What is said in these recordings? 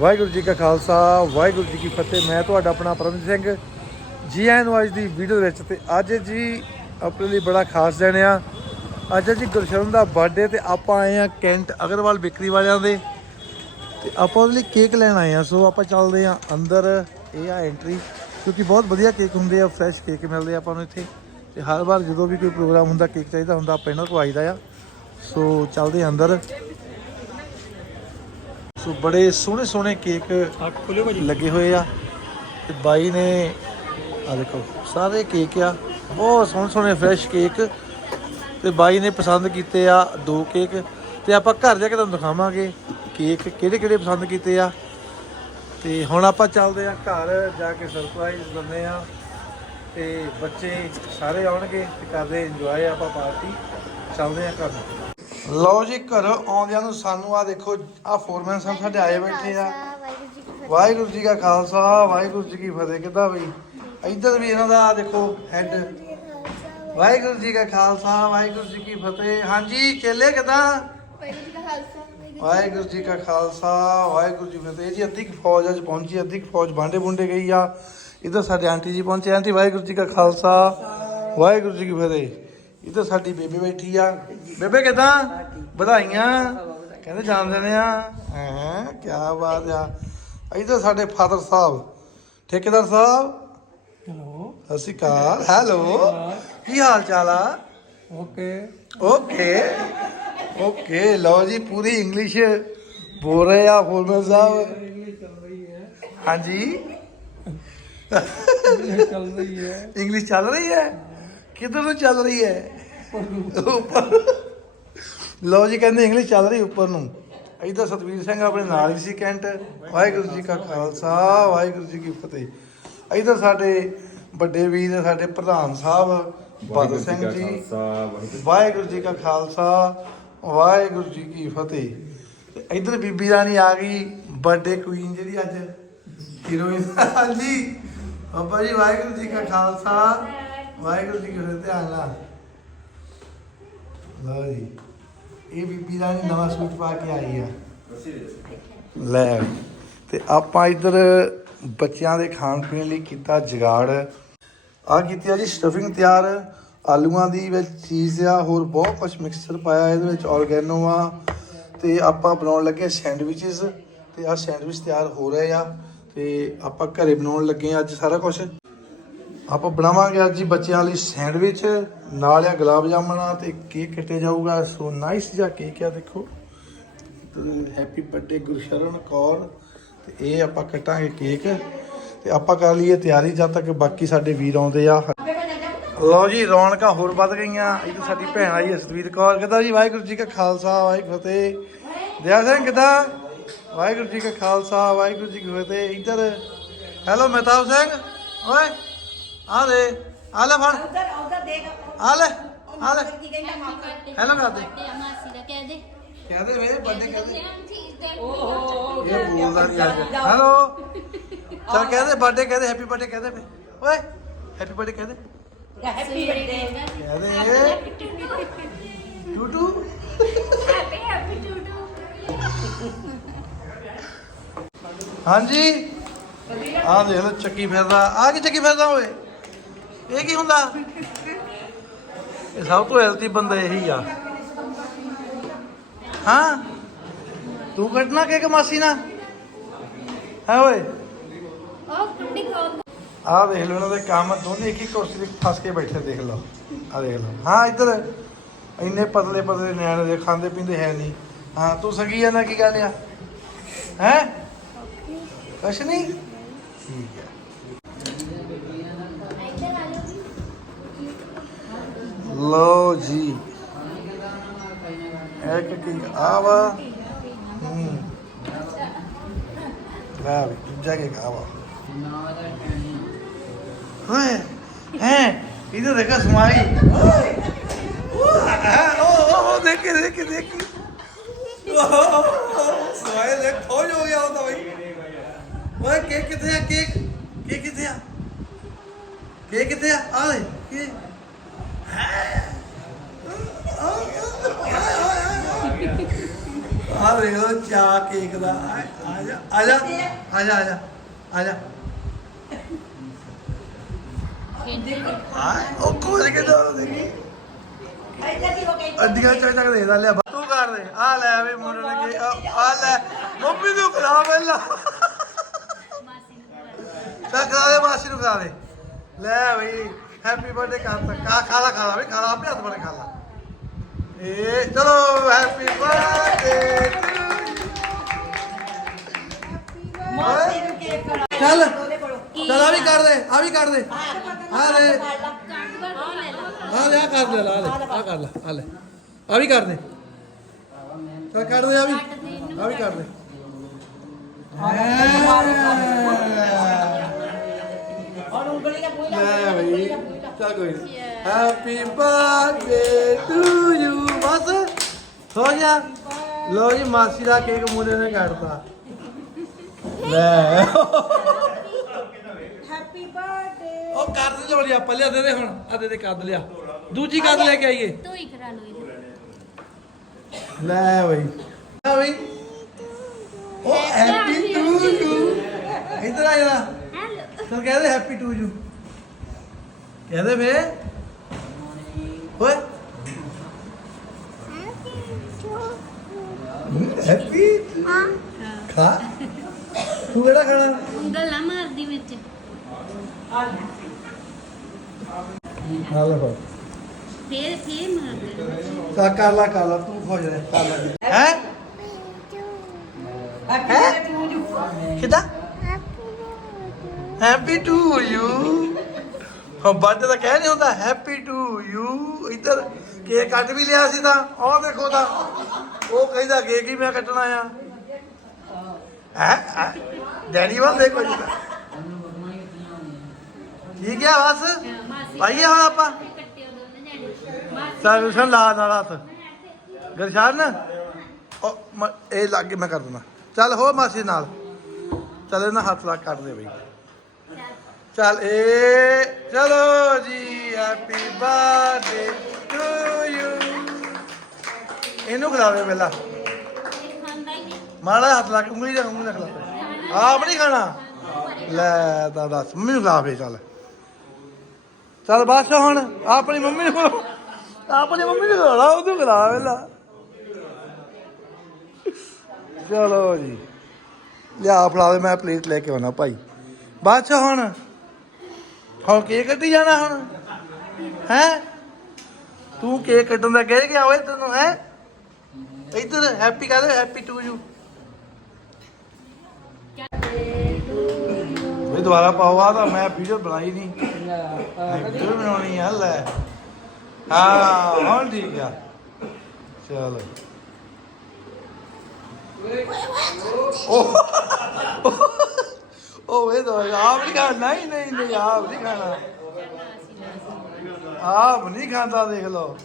ਵਾਹਿਗੁਰੂ ਜੀ ਕਾ ਖਾਲਸਾ, ਵਾਹਿਗੁਰੂ ਜੀ ਕੀ ਫਤਿਹ। ਮੈਂ ਤੁਹਾਡਾ ਆਪਣਾ ਪਰਮਜੀਤ ਸਿੰਘ ਜੀ ਆਇਆਂ ਨੂੰ ਅੱਜ ਦੀ ਵੀਡੀਓ ਵਿੱਚ। ਤੇ ਅੱਜ ਜੀ ਆਪਣੇ ਲਈ ਬੜਾ ਖਾਸ ਦਿਨ ਆ। ਅੱਜ ਜੀ ਗੁਰਸ਼ਰਨ ਦਾ ਬਰਥਡੇ ਤੇ ਆਪਾਂ ਆਏ ਆ ਕੈਂਟ ਅਗਰਵਾਲ ਬੇਕਰੀ ਵਾਲਿਆਂ ਦੇ। ਤੇ ਆਪਾਂ ਉਹਦੇ ਲਈ ਕੇਕ ਲੈਣ ਆਏ ਆ। ਸੋ ਆਪਾਂ ਚੱਲਦੇ ਆ ਅੰਦਰ। ਇਹ ਆ ਐਂਟਰੀ ਕਿਉਂਕਿ ਬਹੁਤ ਵਧੀਆ ਕੇਕ ਹੁੰਦੇ ਆ ਫਰੈਸ਼ ਕੇਕ ਮਿਲਦੇ ਆ ਆਪਾਂ ਨੂੰ ਇੱਥੇ। ਤੇ ਹਰ ਵਾਰ ਜਦੋਂ ਵੀ ਕੋਈ ਪ੍ਰੋਗਰਾਮ ਹੁੰਦਾ ਕੇਕ ਚਾਹੀਦਾ ਹੁੰਦਾ, ਆਪਾਂ ਇਹਨਾਂ ਕੋਲ ਆਈਦਾ ਆ। ਸੋ ਚੱਲਦੇ ਆ ਅੰਦਰ। ਸੋ ਬੜੇ ਸੋਹਣੇ ਸੋਹਣੇ ਕੇਕ ਲੱਗੇ ਹੋਏ ਆ। ਤੇ ਬਾਈ ਨੇ ਆ ਦੇਖੋ ਸਾਰੇ ਕੇਕ ਆ। ਬਹੁਤ ਸੋਹਣੇ ਸੋਹਣੇ ਫਰੈਸ਼ ਕੇਕ। ਤੇ ਬਾਈ ਨੇ ਪਸੰਦ ਕੀਤੇ ਆ ਦੋ ਕੇਕ। ਤੇ ਆਪਾਂ ਘਰ ਜਾ ਕੇ ਤੁਹਾਨੂੰ ਦਿਖਾਵਾਂਗੇ ਕੇਕ ਕਿਹੜੇ ਕਿਹੜੇ ਪਸੰਦ ਕੀਤੇ ਆ। ਤੇ ਹੁਣ ਆਪਾਂ ਚੱਲਦੇ ਆ ਘਰ ਜਾ ਕੇ ਸਰਪ੍ਰਾਈਜ਼ ਦਿੰਦੇ ਆ। ਤੇ ਬੱਚੇ ਸਾਰੇ ਆਉਣਗੇ ਤੇ ਕਰਦੇ ਇੰਜੋਏ ਆਪਾਂ ਪਾਰਟੀ ਚੱਲਦੇ ਆ ਘਰ। ਲਓ ਜੀ ਘਰ ਆਉਂਦਿਆਂ ਨੂੰ ਸਾਨੂੰ ਆ ਦੇਖੋ ਆ ਫੋਰਮੈਨ ਸਾਹਿਬ ਸਾਡੇ ਆਏ ਬੈਠੇ ਆ ਵਾਹਿਗੁਰੂ ਜੀ ਕਾ ਖਾਲਸਾ ਵਾਹਿਗੁਰੂ ਜੀ ਕੀ ਫਤਿਹ ਕਿੱਦਾਂ ਬਈ ਇੱਧਰ ਵੀ ਇਹਨਾਂ ਦਾ ਦੇਖੋ ਹੈੱਡ ਵਾਹਿਗੁਰੂ ਜੀ ਕਾ ਖਾਲਸਾ ਵਾਹਿਗੁਰੂ ਜੀ ਕੀ ਫਤਿਹ ਹਾਂਜੀ ਚੇਲੇ ਕਿੱਦਾਂ ਵਾਹਿਗੁਰੂ ਜੀ ਕਾ ਖਾਲਸਾ ਵਾਹਿਗੁਰੂ ਜੀ ਫਤਿਹ ਜੀ ਅੱਧੀ ਫੌਜ ਅੱਜ ਪਹੁੰਚੀ ਅੱਧੀ ਫੌਜ ਬਾਂਡੇ ਬੁੰਡੇ ਗਈ ਆ ਇੱਧਰ ਸਾਡੇ ਆਂਟੀ ਜੀ ਪਹੁੰਚੇ ਆਂਟੀ ਵਾਹਿਗੁਰੂ ਜੀ ਕਾ ਖਾਲਸਾ ਵਾਹਿਗੁਰੂ ਜੀ ਕੀ ਫਤਿਹ ਇੱਧਰ ਸਾਡੀ ਬੇਬੇ ਬੈਠੀ ਆ। ਬੇਬੇ ਕਿੱਦਾਂ? ਵਧਾਈਆਂ। ਕਹਿੰਦੇ ਜਾਣ ਦੇਣੇ ਆ। ਹਾਂ ਕੀ ਬਾਤ ਆ। ਇੱਧਰ ਸਾਡੇ ਫਾਦਰ ਸਾਹਿਬ ਠੇਕੇਦਾਰ ਸਾਹਿਬ। ਹੈਲੋ। ਸਤਿ ਸ਼੍ਰੀ ਅਕਾਲ। ਹੈਲੋ। ਕੀ ਹਾਲ ਚਾਲ ਆ? ਓਕੇ। ਓਕੇ। ਓਕੇ। ਲਓ ਜੀ ਪੂਰੀ ਇੰਗਲਿਸ਼ ਬੋਲ ਰਹੇ ਆ ਫੋਰਮਨ ਸਾਹਿਬ। ਇੰਗਲਿਸ਼ ਚੱਲ ਰਹੀ ਹੈ। ਹਾਂਜੀ। ਇੰਗਲਿਸ਼ ਚੱਲ ਰਹੀ ਹੈ। ਇੰਗਲਿਸ਼ ਚੱਲ ਰਹੀ ਹੈ? ਕਿੱਧਰ ਨੂੰ ਚੱਲ ਰਹੀ ਹੈ? ਉੱਪਰ। ਲਓ ਜੀ ਕਹਿੰਦੇ ਇੰਗਲਿਸ਼ ਚੱਲ ਰਹੀ ਉੱਪਰ ਨੂੰ। ਇੱਧਰ ਸਤਵੀਰ ਸਿੰਘ ਆਪਣੇ ਨਾਲ ਹੀ ਸੀ ਕੈਂਟ। ਵਾਹਿਗੁਰੂ ਜੀ ਕਾ ਖਾਲਸਾ ਵਾਹਿਗੁਰੂ ਜੀ ਕੀ ਫਤਿਹ। ਇੱਧਰ ਸਾਡੇ ਵੱਡੇ ਵੀਰ ਸਾਡੇ ਪ੍ਰਧਾਨ ਸਾਹਿਬ ਬਾਦਲ ਸਿੰਘ ਜੀ ਵਾਹਿਗੁਰੂ ਜੀ ਕਾ ਖਾਲਸਾ ਵਾਹਿਗੁਰੂ ਜੀ ਕੀ ਫਤਿਹ। ਇੱਧਰ ਬੀਬੀ ਰਾਣੀ ਆ ਗਈ ਬਰਥਡੇ ਕੁਈਨ ਜਿਹੜੀ ਅੱਜ। ਹੀਰੋਇਨ ਹਾਂਜੀ। ਬਾਬਾ ਜੀ ਵਾਹਿਗੁਰੂ ਜੀ ਕਾ ਖਾਲਸਾ। ਵਾਹਿਗੁਰੂ ਜੀ ਕੀ ਫਤਿਹ ਧਿਆਨ ਨਾਲ। ਲਓ ਜੀ, ਇਹ ਬੀਬੀ ਰਾਣੀ ਨਵਾਂ ਸੂਟ ਪਾ ਕੇ ਆਈ ਆ। ਲੈ ਤੇ ਆਪਾਂ ਇੱਧਰ ਬੱਚਿਆਂ ਦੇ ਖਾਣ ਪੀਣ ਲਈ ਕੀਤਾ ਜਗਾੜ। ਆ ਕੀਤੀ ਆ ਜੀ ਸਟਫਿੰਗ ਤਿਆਰ। ਆਲੂਆਂ ਦੀ ਵਿੱਚ ਚੀਜ਼ ਆ, ਹੋਰ ਬਹੁਤ ਕੁਝ ਮਿਕਸਚਰ ਪਾਇਆ ਇਹਦੇ ਵਿੱਚ ਆਰਗੈਨੋ ਆ। ਤੇ ਆਪਾਂ ਬਣਾਉਣ ਲੱਗੇ ਸੈਂਡਵਿਚਸ ਤੇ ਆ ਸੈਂਡਵਿਚ ਤਿਆਰ ਹੋ ਰਹੇ ਆ। ਤੇ ਆਪਾਂ ਘਰੇ ਬਣਾਉਣ ਲੱਗੇ ਆ ਅੱਜ ਸਾਰਾ ਕੁਝ ਆਪਾਂ ਬਣਾਵਾਂਗੇ ਅੱਜ ਜੀ ਬੱਚਿਆਂ ਲਈ ਸੈਂਡਵਿਚ, ਨਾਲ ਆ ਗੁਲਾਬ ਜਾਮਣਾ ਤੇ ਕੇਕ ਕੱਟਿਆ ਜਾਊਗਾ। ਸੋ ਨਾਈਸ ਜਿਹਾ ਕੇਕ ਆ, ਦੇਖੋ। Happy birthday Gursharan Kaur. ਤੇ ਇਹ ਆਪਾਂ ਕੱਟਾਂਗੇ ਕੇਕ। ਤੇ ਆਪਾਂ ਕਰ ਲਈਏ ਤਿਆਰੀ ਜਦ ਤੱਕ ਬਾਕੀ ਸਾਡੇ ਵੀਰ ਆਉਂਦੇ ਆ। ਲਓ ਜੀ, ਰੌਣਕਾਂ ਹੋਰ ਵੱਧ ਗਈਆਂ। ਇੱਥੇ ਸਾਡੀ ਭੈਣ ਆਈ ਹੈ ਸਤਵੀਰ ਕੌਰ। ਕਹਿੰਦਾ ਜੀ? ਵਾਹਿਗੁਰੂ ਜੀ ਕਾ ਖਾਲਸਾ, ਵਾਹਿਗੁਰੂ ਫਤਿਹ। ਦਿਆ ਸਿੰਘ, ਕਿੱਦਾਂ? ਵਾਹਿਗੁਰੂ ਜੀ ਕਾ ਖਾਲਸਾ, ਵਾਹਿਗੁਰੂ ਜੀ ਕੀ ਫਤਿਹ। ਇੱਧਰ ਹੈਲੋ ਮਹਿਤਾਬ ਸਿੰਘ। ਓਏ ਆ ਦੇ ਆ ਲੈ ਫੜ। ਉਧਰ ਉਧਰ ਦੇਖ। ਆ ਲੈ ਆ ਲੈ। ਕੀ ਕਹਿੰਦਾ ਮਾਪਾ ਹੈਲੋ ਕਰ ਦੇ। ਮਾਸੀ ਦਾ ਕਹਿ ਦੇ। ਕਹਦੇ ਵੇ ਬੰਦੇ ਕਹਦੇ ਓਹੋ ਇਹ ਬੋਲਦਾ ਨਹੀਂ ਅੱਜ। ਹੈਲੋ? ਚਲ ਕਹਦੇ ਬਰਥਡੇ ਕਹਦੇ ਹੈਪੀ ਬਰਥਡੇ ਕਹਦੇ ਵੇ ਓਏ ਹੈਪੀ ਬਰਥਡੇ ਕਹਦੇ ਹੈਪੀ ਬਰਥਡੇ ਕਹਦੇ ਟੂਟੂ? ਹਾਂਜੀ। ਆ ਦੇਖ ਲੋ ਚੱਕੀ ਫਿਰਦਾ। ਆ ਕੀ ਚੱਕੀ ਫਿਰਦਾ ਓਏ? ਇਹ ਕੀ ਹੁੰਦਾ? ਇਹ ਸਭ ਤੋਂ ਹੈਲਥੀ ਬੰਦਾ ਇਹੀ ਆ। ਹਾਂ? ਤੂੰ ਕੱਟਣਾ ਕਿ ਮਾਸੀ ਨਾ ਹੈ ਓਏ? ਆਹ ਦੇਖ ਲਓ ਇਹਨਾਂ ਦੇ ਕੰਮ ਦੋਨੇ ਇੱਕ ਹੀ ਕੁਰਸੀ ਤੇ ਫਸ ਕੇ ਬੈਠੇ ਦੇਖ ਲਓ। ਆਹ ਦੇਖ ਲਓ। ਹਾਂ ਇੱਧਰ। ਇੰਨੇ ਪਤਲੇ ਪਤਲੇ ਨਿਆਣੇ ਦੇ ਖਾਂਦੇ ਪੀਂਦੇ ਹੈ ਨਹੀਂ। ਹਾਂ ਤੂੰ ਸਗੀ ਆ ਨਾ ਕੀ ਗੱਲ ਆ? ਹੈ? ਕੁਛ ਨਹੀਂ? ਠੀਕ ਹੈ ਲੋ ਜੀ। ਇੱਕ ਕੀ ਆਵਾ? ਹੂੰ। ਵਾਹ ਵੀ, ਦੂਜਾ ਕੀ ਆਵਾ? ਹੋਏ ਹੈ ਇਧਰ ਦੇਖਾ ਸਮਾਈ। ਓਏ ਉਹ ਉਹ ਉਹ, ਦੇਖ ਕੇ ਦੇਖ ਕੇ ਦੇਖ। ਕੇ ਸਮਾਈ ਦੇਖ, ਖੋਜ ਹੋ ਗਿਆ ਉਹ ਤਾਂ ਬਈ। ਓਏ ਕੇਕ ਕਿੱਥੇ ਆ ਕੇਕ ਕੇਕ ਕਿੱਥੇ ਆ? ਕੇਕ ਕਿੱਥੇ ਆ? ਆ ਲੈ ਕੀ? ਆ ਦੇਖ ਲੋ ਚਾ ਕੇਕ ਦਾ। ਆ ਜਾ ਆ ਜਾ ਆ ਜਾ ਆ ਜਾ ਆ ਜਾ। ਆ, ਉਹ ਕੋਲ ਕੇ ਦੋ, ਦੇਖੀ। ਇੱਧਰ ਚਾਹ ਤੱਕ ਦੇ ਲੈ ਤੂੰ ਕਰ ਦੇ। ਆ ਲੈ ਵੇ ਮੁੰਡੇ ਨੇ ਆ ਲੈ। ਮੰਮੀ ਨੂੰ ਖਿਲਾ ਪਹਿਲਾਂ। ਚੱਲ ਖਿਲਾ ਦੇ, ਮਾਸੀ ਨੂੰ ਖਿਲਾ ਦੇ। ਲੈ ਬਈ ਹੈਪੀ ਬਰਥਡੇ ਕਰ ਤਾ। ਕਾ ਖਾਲਾ ਖਾਲਾ ਵੀ ਖਾਲਾ ਆਪਣੇ ਹੱਥ ਬੜੇ ਖਾਲਾ ਏ ਚਲੋ ਹੈਪੀ ਬਰਥਡੇ ਮੋਸੇ ਨੂੰ ਕੇਕ ਕਰਾ ਚੱਲ ਚਲ ਆ ਵੀ ਕਰ ਦੇ ਆ ਵੀ ਕਰ ਦੇ ਆ ਲੈ ਆ ਲੈ ਆ ਕਰ ਲਾ ਲੈ ਆ ਕਰ ਲੈ ਆ ਲੈ ਆ ਵੀ ਕਰ ਦੇ ਚੱਲ ਕਰ ਦੇ ਆ ਵੀ ਆ ਵੀ ਕਰ ਦੇ ਔਰ ਉਂਗਲੀ ਦਾ ਪੂਰਾ ਲੈ ਬਈ ਚੱਲ ਕੋਈ ਨਹੀਂ ਹੈਪੀ ਬਰਥਡੇ ਟੂ ਯੂ ਬਸ। ਹੋ ਗਿਆ। ਲੋ ਜੀ ਮਾਸੀ ਦਾ ਕੇਕ ਮੁੰਡੇ ਨੇ ਕੱਟਤਾ ਲੈ। ਹੈਪੀ ਬਰਥਡੇ ਉਹ ਕਰ ਦੇ ਲੋੜੀ ਆਪਾਂ ਲਿਆ ਦੇ ਦੇ ਹੁਣ। ਆ ਦੇ ਦੇ ਕੱਦ ਲਿਆ। ਦੂਜੀ ਕੱਦ ਲੈ ਕੇ ਆਈਏ। ਤੂੰ ਹੀ ਕਰਾ ਲੋ ਇਹਦੇ। ਲੈ ਬਈ। ਲੈ ਬਈ। ਉਹ ਹੈਪੀ ਟੂ ਯੂ ਇਧਰ ਆ ਜਰਾ ਹੈਲੋ ਚਲ ਕਹਦੇ ਹੈਪੀ ਟੂ ਯੂ ਕਹਦੇ ਵੇ ਓਏ। ਹੈਪੀ? ਖਾ। ਤੂੰ ਕਿਹੜਾ ਖਾਣਾ? ਉਂਗਲ ਨਾ ਮਾਰਦੀ ਵਿੱਚ। ਹਾਂ ਲੈ ਫੇਰ ਫੇਰ ਮਾਰ ਦੇ। ਚਾ ਕਰ ਲਾ ਕਰ ਲਾ। ਤੂੰ ਖੋਜ ਲੈ ਕਰ ਲਾ। ਹੈ? ਹੈਪੀ ਬਰਥਡੇ ਟੂ ਯੂ ਕਿਦਾਂ? ਹੈਪੀ ਟੂ ਯੂ ਹਾਂ ਬਰਥਡੇ ਤਾਂ ਕਹਿ ਨਹੀਂ ਹੁੰਦਾ। ਹੈਪੀ ਟੂ ਯੂ ਇੱਧਰ ਕੇਕ ਕੱਟ ਵੀ ਲਿਆ ਸੀ ਤਾਂ। ਉਹ ਦੇਖੋ ਤਾਂ। ਉਹ ਕਹਿੰਦਾ ਕੇਕ ਹੀ ਮੈਂ ਕੱਟਣਾ ਆ? ਹੈ? ਡੈਡੀ ਵੱਲ ਦੇਖੋ ਜੀ। ਠੀਕ ਹੈ ਬਸ? ਭਾਈ ਹੁਣ ਆਪਾਂ? ਕੱਟਿਓ ਲਾ ਨਾਲ ਹੱਥ। ਗਰਸ਼ਾਨ ਉਹ ਇਹ ਲੱਗ ਕੇ ਮੈਂ ਕਰ ਦਿੰਦਾ। ਚੱਲ ਹੋ ਮਾਸੀ ਨਾਲ। ਚੱਲ ਇਹਨਾਂ ਹੱਥ ਲਾ ਕੱਟ ਦੇ ਬਈ। ਚੱਲ ਏ, ਚਲੋ ਜੀ, ਹੈਪੀ ਬਰਥਡੇ ਟੂ ਯੂ ਇਹਨੂੰ ਖਿਲਾਵੇ ਪਹਿਲਾਂ ਮਾੜਾ ਹੱਥ ਲਾ ਕੇ ਉਂਗਲੀ ਨਾਲ ਉਂਗਲੀ ਨਾਲ ਖਿਲਾਵੇ ਆਪ ਨਹੀਂ ਖਾਣਾ? ਲੈ ਤਾਂ ਦੱਸ, ਮੰਮੀ ਨੂੰ ਖਿਲਾਵੇ ਚੱਲ। ਚੱਲ ਬਸ ਹੁਣ, ਆਪਣੀ ਮੰਮੀ ਨੂੰ ਆਪਣੀ ਮੰਮੀ ਨੂੰ ਖਿਲਾ ਉਹਨੂੰ ਖਿਲਾ ਪਹਿਲਾਂ ਚਲੋ ਜੀ। ਲਿਆ ਫੜਾਵੇ ਮੈਂ ਪਲੇਟ ਲੈ ਕੇ ਆਉਣਾ ਭਾਈ। ਬਾਅਦ ਚ ਹੁਣ। ਹੁਣ ਕੇਕ ਕੱਢੀ ਜਾਣਾ ਹੁਣ। ਹੈ? ਤੂੰ ਕੇਕ ਕੱਢਣ ਦਾ ਕਹਿ ਗਿਆ ਓਏ ਤੈਨੂੰ, ਹੈ? ਇੱਧਰ, ਹੈਪੀ ਕਹਦੇ ਹੈਪੀ ਟੂ ਯੂ। ਵੀ ਦੁਬਾਰਾ ਪਾਓ ਆ ਤਾਂ ਮੈਂ ਵੀਡੀਓ ਬਣਾਈ ਨਹੀਂ ਵੀਡੀਓ ਬਣਾਉਣੀ ਆ, ਲੈ। ਹਾਂ, ਹੁਣ ਠੀਕ ਆ। ਚਲੋ। ਉਹ ਉਹ ਦੋ, ਆਪ ਨਹੀਂ ਖਾਣਾ। ਨਹੀਂ ਨਹੀਂ ਆਪ ਨਹੀਂ ਖਾਣਾ। ਆਪ ਨਹੀਂ ਖਾਂਦਾ, ਦੇਖ ਲਓ।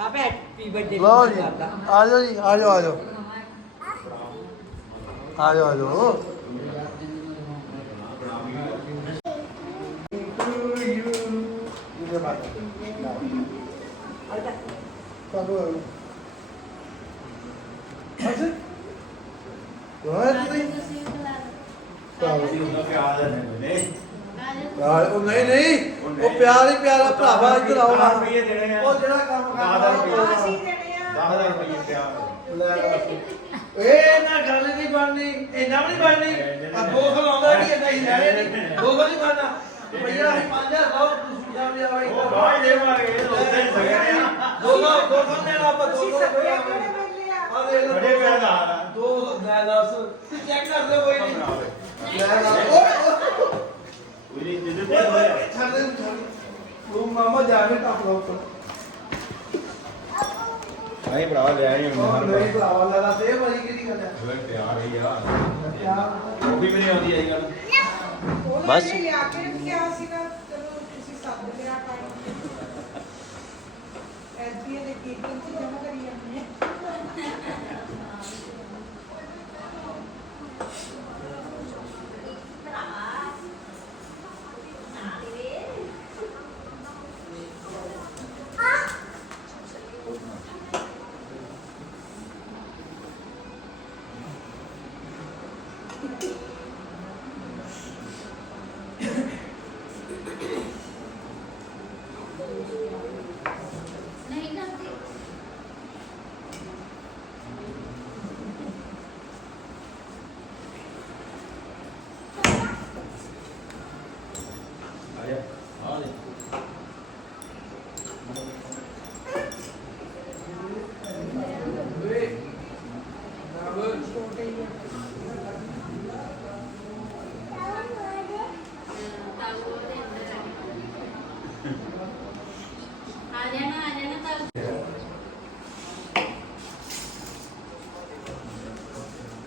ਆਪੇ ਹੈਪੀ ਬਰਥਡੇ ਲਓ ਜੀ ਆ ਜਾਓ ਜੀ ਆ ਜਾਓ ਆ ਜਾਓ ਆ ਜਾਓ ਆ ਜਾਓ ਉਹ ਨਹੀਂ ਨਹੀਂ ਉਹ ਪਿਆਰ ਹੀ ਪਿਆਰਾ ਭਰਾਵਾ ਇੱਧਰ ਆਓ ਨਾ। ਉਹ ਜਿਹੜਾ ਕੰਮ ਕਰਦਾ ਅਸੀਂ ਦੇਣੇ ਆ। ਲੈ ਇਹ ਨਾ ਗੱਲ ਨਹੀਂ ਬਣਨੀ ਇੰਨਾ ਵੀ ਨਹੀਂ ਬਣਨੀ। ਆ ਦੋ ਸੌ ਆਉਂਦਾ ਨਹੀਂ ਇੰਨਾ ਹੀ ਲੈਣੇ ਨਹੀਂ ਦੋ ਨਹੀਂ ਬਣਨਾ। ਭਈਆ ਅਸੀਂ 5000 ਤੁਸੀਂ ਜਾ ਵੀ ਆਵਾਈ ਦੋ ਸੌ ਦੋ ਸੌ ਦੇਣਾ ਆਪਾਂ ਦੋ ਸੌ ਵੇਲੇ ਆ? ਆ ਦੇਖ ਲਓ ਦੋ ਲੈ ਦੱਸ। ਤੂੰ ਚੈੱਕ ਕਰ ਦੇ ਕੋਈ ਨਹੀਂ। ਲੈ ਦੱਸ। ਓਏ ਓਏ ਛੱਡ ਦੇ ਛੱਡ ਦੇ। ਤੂੰ ਮਾਮਾ ਜਾ ਕੇ ਟੱਪ ਲਾ ਉੱਪਰ ਨਹੀਂ ਭਰਾ ਲੈ ਆਈ ਉਹ ਹੁਣ ਨਹੀਂ ਭਰਾਵਾ ਲੈ ਦੱਸ ਇਹ ਬੜੀ ਕਿਹੜੀ ਗੱਲ ਹੈ ਤਿਆਰ ਹੀ ਆ ਕਿਆ ਉਹ ਵੀ ਨਹੀਂ ਆਉਂਦੀ ਆਈ ਗੱਲ ਬਸ ਲਿਆ ਕੇ ਕਿਹਾ ਸੀਗਾ ਚਲੋ ਤੁਸੀਂ ਸੱਦ ਲਿਆ ਟਾਈਮ ਐਸਬੀਏ ਦੇ ਕੀਰਤਨ ਚ ਜਮਾ ਕਰੀ ਜਾਂਦੇ ਆ ਨਹੀਂ ਕਰਦੀ ਆ ਜਾ ਆ ਦੇ ਆ ਜਾਣਾ ਆ ਜਾਣਾ ਤਾਂ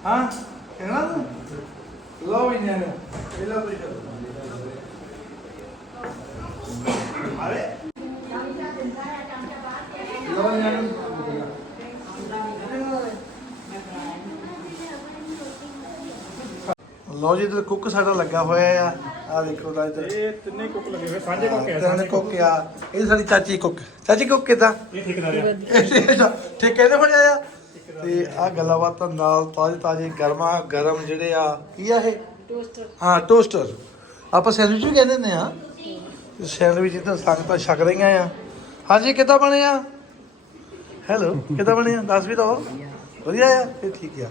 ਹਾਂ ਕਹਿਣਾ ਤੂੰ ਲੋ ਵੀ ਅਰੇ ਨਿਆਣੇ ਜੀ ਇਧਰ ਕੁੱਕ ਸਾਡਾ ਲੱਗਾ ਹੋਇਆ ਆ ਆ ਦੇਖੋ ਦਾ ਇਧਰ ਇਹ ਤਿੰਨੇ ਕੁੱਕ ਲੱਗੇ ਹੋਏ ਸਾਂਝੇ ਕੁੱਕ ਹੈ ਤਿੰਨ ਕੁੱਕ ਆ ਇਹ ਸਾਡੀ ਚਾਚੀ ਕੁੱਕ ਚਾਚੀ ਕੁੱਕ ਕਿਦਾਂ ਇਹ ਠੇਕੇਦਾਰ ਆ ਠੀਕ ਕਹਿੰਦੇ ਫੜਿਆ ਆ ਤੇ ਆ ਗੱਲਾਂ ਬਾਤਾਂ ਨਾਲ ਤਾਜ਼ੇ ਤਾਜ਼ੇ ਗਰਮਾ ਗਰਮ ਜਿਹੜੇ ਆ ਕੀ ਆ ਇਹ? ਟੋਸਟਰ ਹਾਂ ਟੋਸਟਰ ਆਪਾਂ ਸੈਂਡਵਿਚ ਵੀ ਕਹਿੰਦੇ ਨੇ ਆ। ਸੈਂਡਵਿਚ ਤਾਂ ਸੰਗਤਾਂ ਛਕ ਰਹੀਆਂ ਆ। ਹਾਂਜੀ ਕਿੱਦਾਂ ਬਣਿਆ ਹੈਲੋ ਕਿੱਦਾਂ ਬਣਿਆ ਦੱਸ ਵੀ ਦੋ ਵਧੀਆ ਆ ਇਹ ਠੀਕ ਆ।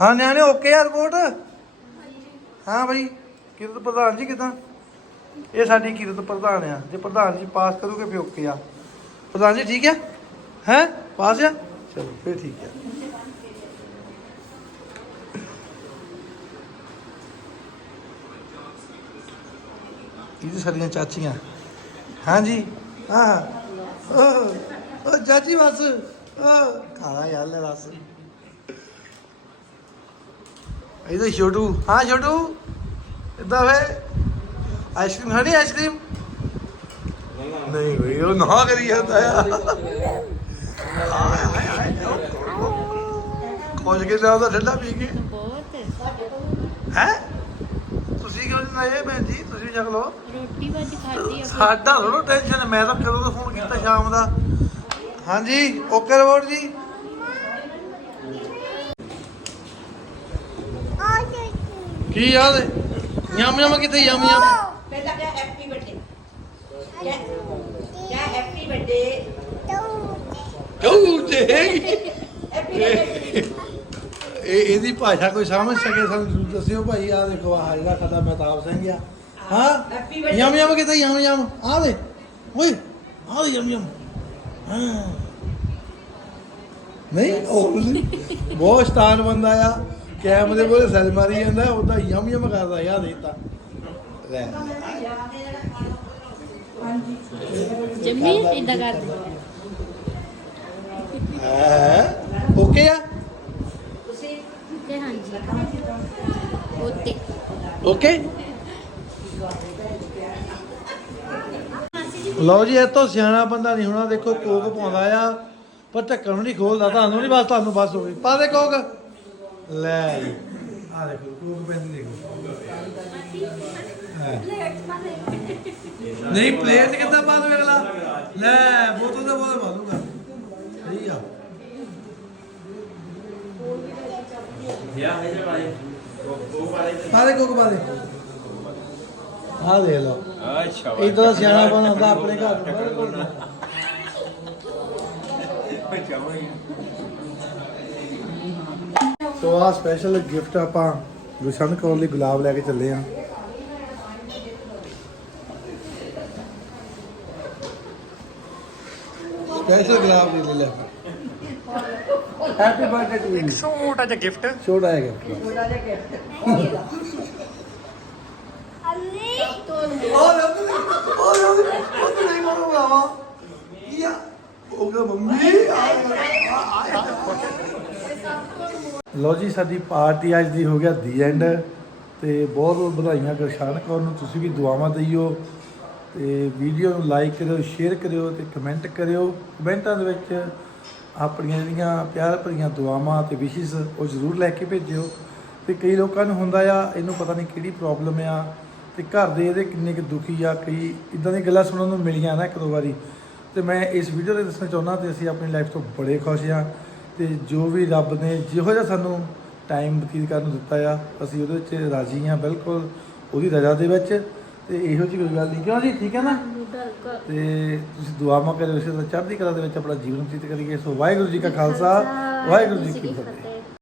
ਹਾਂ ਨਿਆਣੇ ਓਕੇ ਆ ਰਿਪੋਰਟ ਹਾਂ ਭਾਈ ਕਿਰਤ ਪ੍ਰਧਾਨ ਜੀ ਕਿਦਾਂ? ਇਹ ਸਾਡੀ ਕਿਰਤ ਪ੍ਰਧਾਨ ਆ। ਜੇ ਪ੍ਰਧਾਨ ਜੀ ਪਾਸ ਕਰੂਗੇ ਫਿਰ ਓਕੇ ਆ। ਪ੍ਰਧਾਨ ਜੀ ਠੀਕ ਆ? ਹੈ? ਪਾਸ ਆ? ਚਲੋ ਫਿਰ ਠੀਕ ਆ। ਇਹ ਸਾਡੀਆਂ ਚਾਚੀਆਂ। ਹਾਂਜੀ? ਹਾਂ। ਉਹ ਚਾਚੀ ਬਸ। ਖਾਣਾ ਯਾਰ ਲੈ ਰਸ ਇਹਦਾ ਛੋਟੂ। ਹਾਂ ਛੋਟੂ? ਇਦਾਂ ਵੇ। ਆਈਸਕ੍ਰੀਮ ਖਾਣੀ ਆਈਸਕ੍ਰੀਮ? ਨਹੀਂ ਬਈ ਉਹ ਨਾ ਕਰੀ ਜਾਂਦਾ ਆ। ਖੋਜ ਕੇ ਲਿਆਉਂਦਾ ਠੰਡਾ ਪੀ ਕੇ। ਬਹੁਤ। ਹੈ? ਤੁਸੀਂ ਕਿਉਂ ਨਹੀਂ ਆਏ ਭੈਣ ਜੀ? ਤੁਸੀਂ ਵੀ ਚੱਕ ਲਓ। ਰੋਟੀ ਵੱਜ ਖਾਦੀ ਆ ਸਾਡਾ ਥੋੜਾ ਟੈਨਸ਼ਨ ਮੈਂ ਤਾਂ ਕਦੋਂ ਦਾ ਫੋਨ ਕੀਤਾ ਸ਼ਾਮ ਦਾ। ਹਾਂਜੀ ਓਕੇ ਰਿਪੋਰਟ ਜੀ। ਕੀ ਯਾਦ ਯਮ ਯਮ ਕਿਤੇ ਯਮ ਯਮ? ਪਹਿਲਾਂ ਕਿਹਾ ਹੈਪੀ ਬਰਥਡੇ ਕਿਆ ਹੈਪੀ ਬਰਥਡੇ ਕਹੂ ਤੇ ਹੈਪੀ ਬਰਥਡੇ ਇਹ ਇਹਦੀ ਭਾਸ਼ਾ ਕੋਈ ਸਮਝ ਸਕੇ ਸਾਨੂੰ ਦੱਸਿਓ ਭਾਈ। ਆ ਦੇਖੋ ਆਹ ਜਿਹੜਾ ਖਦਾ ਮਹਿਤਾਬ ਸਿੰਘ ਆ। ਹਾਂ. ਯਮ ਯਮ ਕਿਤੇ ਯਮ ਯਮ। ਆ ਦੇ ਓਏ ਆ ਦੇ ਯਮ ਯਮ। ਹਾਂ। ਨਹੀਂ ਉਹ ਨਹੀਂ ਬਹੁਤ ਸਟਾਰ ਬੰਦਾ ਆ। ਕੈਮ ਦੇ ਕੋਲ ਸੈਲ ਮਾਰੀ ਜਾਂਦਾ ਉਹਦਾ ਯਮ ਯਮ ਕਰਦਾ ਯਾ ਦੇਤਾ ਲੈ। ਜੰਮੀ ਇਦਾਂ ਕਰਦੀ। ਹੈ। ਓਕੇ ਆ? ਤੇ ਹਾਂਜੀ। ਉੱਤੇ ਓਕੇ? ਲਓ ਜੀ ਇਹ ਤੋਂ ਸਿਆਣਾ ਬੰਦਾ ਨਹੀਂ ਹੋਣਾ। ਦੇਖੋ ਕੋਕ ਪਾਉਂਦਾ ਆ ਪਰ ਢੱਕਣ ਨੂੰ ਨਹੀਂ ਖੋਲਦਾ। ਤੁਹਾਨੂੰ ਨਹੀਂ ਬਸ ਤੁਹਾਨੂੰ ਬਸ ਹੋ ਗਈ। ਪਾ ਦੇ ਕੋਕ। ਲੈ ਜੀ। ਆ ਦੇਖੋ ਕੋਕ ਪੈਂਦੀ ਦੇਖੋ। ਨਹੀਂ ਪਲੇਟ ਕਿੱਦਾਂ ਪਾ ਦਵੇ ਅਗਲਾ? ਲੈ ਬੋਤਲ ਦੇ ਬੋਤਲ ਪਾ ਦੂਗਾ। ਆ। ਯਾ ਉਹ ਵਾਲੇ ਦੇ ਕੋਕ ਦੇ ਆ ਦੇ ਲਓ। ਅੱਛਾ ਇਦਾਂ ਦਾ ਸਿਆਣਾ ਬਣਾਉਂਦਾ ਆਪਣੇ ਘਰ ਨੂੰ। ਬਿਲਕੁਲ। ਸੋ ਆ ਸਪੈਸ਼ਲ ਗਿਫਟ ਆਪਾਂ ਗੁਸ਼ਨ ਕੌਰ ਲਈ ਗੁਲਾਬ ਲੈ ਕੇ ਚੱਲੇ ਆ। ਸਪੈਸ਼ਲ ਗੁਲਾਬ ਦੇ ਲੈ ਹੈਪੀ ਬਰਥਡੇ ਟੂ ਯੂ ਛੋਟਾ ਜਿਹਾ ਗਿਫਟ ਉਹ ਗਾ ਮੰਮੀ ਲੋ ਜੀ ਸਾਡੀ ਪਾਰਟੀ ਅੱਜ ਦੀ ਹੋ ਗਿਆ ਦੀ ਐਂਡ ਤੇ ਬਹੁਤ ਬਹੁਤ ਵਧਾਈਆਂ ਗੁਰਸ਼ਾਨ ਕੌਰ ਨੂੰ ਤੁਸੀਂ ਵੀ ਦੁਆਵਾਂ ਦਈਓ। ਤੇ ਵੀਡੀਓ ਨੂੰ ਲਾਈਕ ਕਰਿਓ, ਸ਼ੇਅਰ ਕਰਿਓ ਤੇ ਕਮੈਂਟ ਕਰਿਓ। ਕਮੈਂਟਾਂ ਦੇ ਵਿੱਚ ਆਪਣੀਆਂ ਜਿਹੜੀਆਂ ਪਿਆਰ ਭਰੀਆਂ ਦੁਆਵਾਂ ਤੇ ਵਿਸ਼ੇਸ ਉਹ ਜ਼ਰੂਰ ਲੈ ਕੇ ਭੇਜਿਓ। ਤੇ ਕਈ ਲੋਕਾਂ ਨੂੰ ਹੁੰਦਾ ਆ, ਇਹਨੂੰ ਪਤਾ ਨਹੀਂ ਕਿਹੜੀ ਪ੍ਰੋਬਲਮ ਆ ਤੇ ਘਰ ਦੇ ਇਹਦੇ ਕਿੰਨੇ ਕੁ ਦੁਖੀ ਆ, ਕਈ ਇਦਾਂ ਦੀਆਂ ਗੱਲਾਂ ਸੁਣਨ ਨੂੰ ਮਿਲੀਆਂ ਨਾ ਇੱਕ ਦੋ ਵਾਰੀ। ਤੇ ਮੈਂ ਇਸ ਵੀਡੀਓ ਦੇ ਦੱਸਣਾ ਚਾਹੁੰਦਾ ਤੇ ਅਸੀਂ ਆਪਣੀ ਲਾਈਫ ਤੋਂ ਬੜੇ ਖੁਸ਼ ਆ ਤੇ ਜੋ ਵੀ ਰੱਬ ਨੇ ਜਿਹੋ ਜਿਹਾ ਸਾਨੂੰ ਟਾਈਮ ਬਤੀਤ ਕਰਨ ਨੂੰ ਦਿੱਤਾ ਆ, ਅਸੀਂ ਉਹਦੇ ਵਿੱਚ ਰਾਜੀ ਹਾਂ ਬਿਲਕੁਲ, ਉਹਦੀ ਰਜ਼ਾ ਦੇ ਵਿੱਚ। ਤੇ ਇਹੋ ਜਿਹੀ ਕੋਈ ਗੱਲ ਨਹੀਂ। ਕਿਉਂ ਜੀ? ਠੀਕ ਹੈ ਨਾ? ਤੇ ਤੁਸੀਂ ਦੁਆਵਾਂ ਕਰਿਓ ਇਸੇ ਤਰ੍ਹਾਂ ਚੜ੍ਹਦੀ ਕਲਾ ਦੇ ਵਿੱਚ ਆਪਣਾ ਜੀਵਨ ਬਤੀਤ ਕਰੀਏ। ਸੋ ਵਾਹਿਗੁਰੂ ਜੀ ਕਾ ਖਾਲਸਾ ਵਾਹਿਗੁਰੂ ਜੀ ਕੀ ਫਤਿਹ।